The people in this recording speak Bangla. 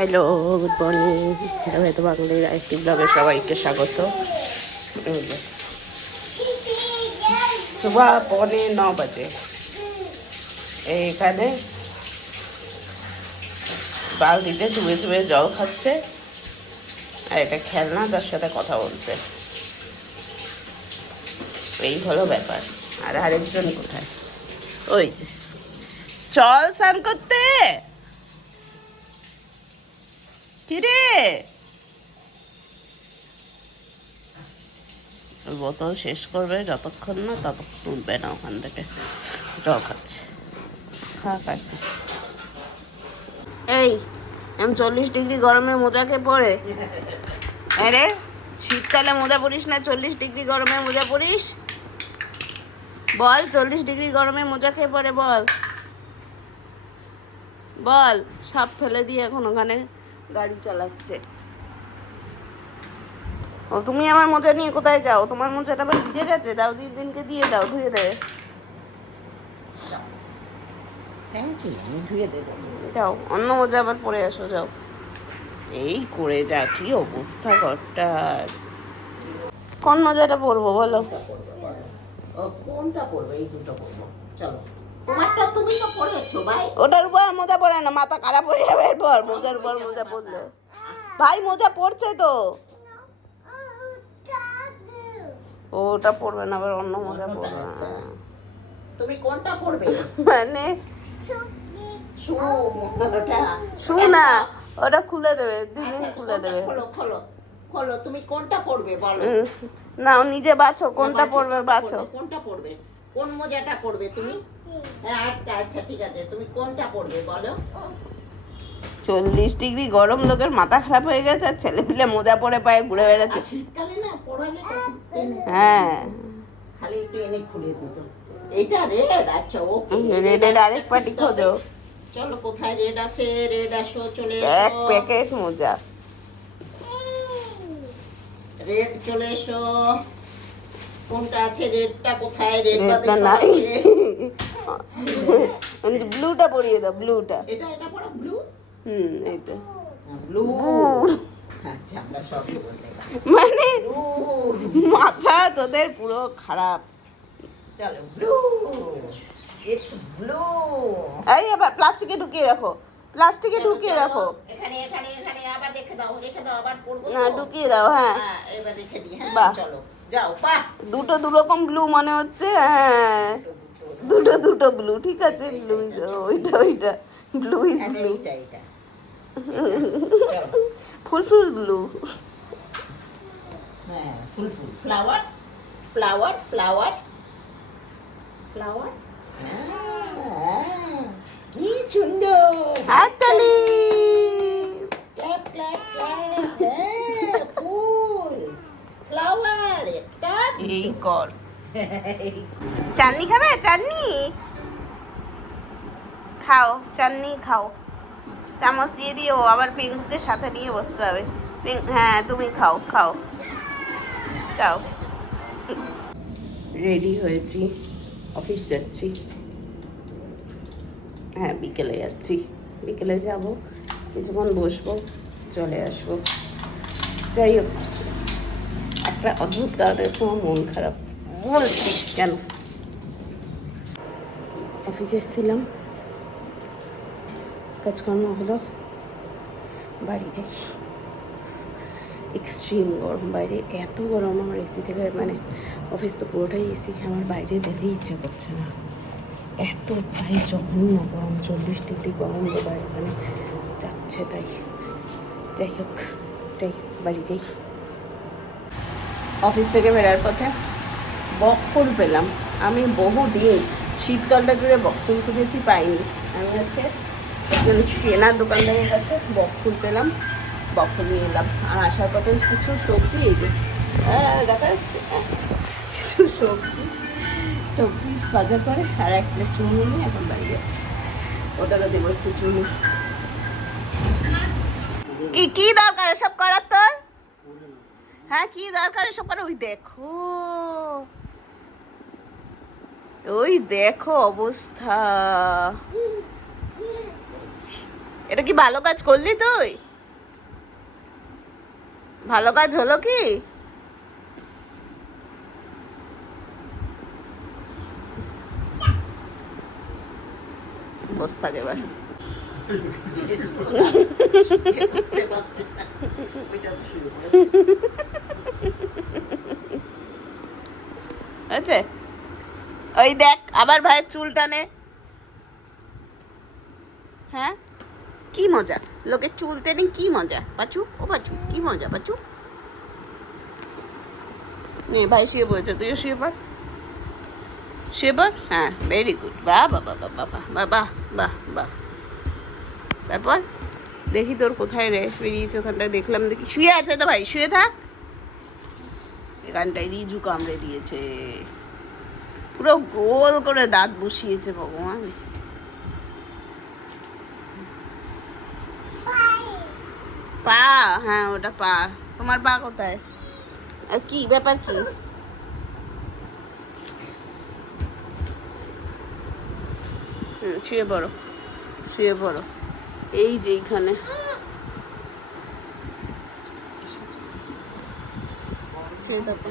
Hello, good morning. হয়তো বাঙালির আরেকটি ব্লগে সবাইকে স্বাগত। সুবহ 8:45 বাজে। এইখানে বালতিতে চুবে চুবে জল খাচ্ছে, আর এটা খেলনা, তার সাথে কথা বলছে। এই হলো ব্যাপার। আর আরেকজন কোথায়? ওই যে, চল স্নান করতে। কিরে, বোতল শেষ করবে যতক্ষণ না ততক্ষণ উঠবে না ওখান থেকে। জল খাচ্ছে, খা খাচ্ছে। এই 40 ডিগ্রি গরমে মোজা কে পরে? আরে শীতকালে মোজা পরিস না, 40 ডিগ্রি গরমে মোজা পরিস? বল, 40 ডিগ্রি গরমে মোজা কে পরে? বল বল। সাপ ফেলে দিয়ে এখন ওখানে গাড়ি চালাচ্ছে। ও, তুমি আমার মোজা নিয়ে কোথায় যাও? তোমার মোজাটা আবার ভিজে গেছে, দাও দিনকে দিয়ে দাও, ধুয়ে দেবে। থ্যাংক ইউ, আমি ধুয়ে দেবো। যাও, অন্য মোজা আবার পরে আসো, যাও। এই করে যা, কি অবস্থা ঘরটার। কোন মোজাটা পরবো বলো? কোনটা পরবে? এই দুটো পরবো, চলো। তোমারটা তুমি তো পরেছো ভাই। ওটার উপর মোজা পরে না, মাথা খারাপ হয়ে যাবে এরপর মোজার উপর মোজা পরলে। ভাই মোজা পরছে তো। ওটা পরবে না, আবার অন্য মোজা পরবে। তুমি কোনটা পরবে? মানে শু না, ওটা খুলে দেবে, দিন খুলে দেবে। খোলো খোলো খোলো, তুমি কোনটা পরবে বলো? না, নিজে বাছো কোনটা পরবে, বাছো। কোনটা পরবে? কোন মোজাটা পরবে তুমি? হ্যাঁ, আচ্ছা ঠিক আছে, তুমি কোনটা পরবে বলো? 40 ডিগ্রি গরম, লোকের মাথা খারাপ হয়ে গেছে, আর ছেলে পিলে মোজা পরে পায়ে ঘুরে বেড়াচ্ছে। শীতকালে না পরালে হ্যাঁ, খালি একটু এনে খুলে দিত। এইটা রেড? আচ্ছা, ওকে। রেডের আরেক পাটি খোঁজো। চলো, কোথায় রেড আছে? রেড আসো, চলে এক এসো। প্যাকেট মোজা রেড চলে এসো। কোনটা আছে? রেডটা কোথায়? রেড রেডটা নাই, ব্লুটা পরিয়ে দাও, ব্লুটা। এটা এটা পড়া ব্লু। এই তো ব্লু। আচ্ছা, আমরা সবই বলতে পারি। মানে ব্লু। মাথা তোদের পুরো খারাপ। চলো, ব্লু। It's blue. এই আবার প্লাস্টিকে ঢুকিয়ে রাখো, প্লাস্টিকে ঢুকিয়ে রাখো। এখানে এখানে এখানে আবার রেখে দাও, রেখে দাও, আবার পড়বো না, তো। ঢুকিয়ে দাও। হ্যাঁ, এবার রেখে দিই। হ্যাঁ, বাহ। চলো যাও। বাহ, দুটো দুরকম ব্লু মনে হচ্ছে। হ্যাঁ, দুটো দুটো ব্লু, ঠিক আছে। ব্লু, ওইটা ওইটা ব্লু ইজ ব্লু, এইটা এইটা। ফুল ফুল ব্লু। হ্যাঁ, ফুল ফুল ফ্লাওয়ার ফ্লাওয়ার ফ্লাওয়ার ফ্লাওয়ার। কি সুন্দর! হাততালি। Clap clap clap. হ্যাঁ, ফুল ফ্লাওয়ার একটা। এই কর। চাটনি খাবে? চাটনি খাও, চাটনি খাও। চামচ দিয়ে দিও, আবার পিঙ্ককে সাথে নিয়ে বসতে হবে। হ্যাঁ, তুমি খাও খাও, চাও। রেডি হয়েছি, অফিস যাচ্ছি। হ্যাঁ, বিকেলে যাচ্ছি, বিকেলে যাব, কিছুক্ষণ বসবো, চলে আসবো। যাই হোক, একটা অদ্ভুত কারণে তোমার মন খারাপ, বলছি কেন। অফিসে এসেছিলাম, কাজকর্ম হলো, বাড়ি যাই। এক্সট্রিম গরম বাইরে, এত গরম। আমার এসি থেকে, মানে অফিস তো পুরোটাই এসি, আমার বাইরে যেতেই ইচ্ছা করছে না, এতটাই জঘন্য গরম। 40 ডিগ্রি গরম বাইরে, মানে যাচ্ছে তাই। যাই হোক, তাই বাড়ি যাই। অফিস থেকে বেরার পথে বকফুল পেলাম। আমি বহুদিন শীতকালটা জুড়ে বকফুল খুঁজেছি, পাইনি। আমি আজকে একজন চেনার দোকানদারের কাছে বকফুল পেলাম, বকফুল নিয়ে এলাম। আর আসার পথে কিছু সবজি, এই যে দেখা যাচ্ছে, কিছু সবজি সবজি বাজার করে, আর 1 প্লেট চুমুর নিয়ে এখন বাড়ি যাচ্ছি। ওদেরও দেবো একটু চুমুর। কি কি দরকার এসব করার তোর? হ্যাঁ, কি দরকার এসব করার? ওই দেখো, ওই দেখো অবস্থা। এটা কি ভালো কাজ করলি তুই? ভালো কাজ হলো কি? বস থাকে এবার। বুঝতে পারছি না। ওইটা তো শুরু করেছে। হয়েছে? ওই দেখ আবার ভাইয়ের চুল টানে। হ্যাঁ, কি মজা, লোকের চুল টেনে কি মজা। পাচু, ও পাচু, কি মজা পাচু। নে ভাই শুয়ে পড়েছে, তুইও শুয়ে পড়। শুয়ে পড়, হ্যাঁ, ভেরি গুড। বাহ বাহ বাহ বাহ বাহ বাহ বাহ বাহ বাহ। তারপর দেখি তোর কোথায় রেশ বেরিয়েছে, ওখানটায় দেখলাম, দেখি শুয়ে আছে তো ভাই, শুয়ে থাক। এখানটায় রিজু কামড়ে দিয়েছে, পুরো গোল করে দাঁত বসিয়েছে ভগবান। পা, হ্যাঁ ওটা পা। তোমার পা কোথায়? আর কি ব্যাপার কি? শুয়ে পড়ো, শুয়ে পড়ো। এই যে এইখানে শুয়ে থাকো।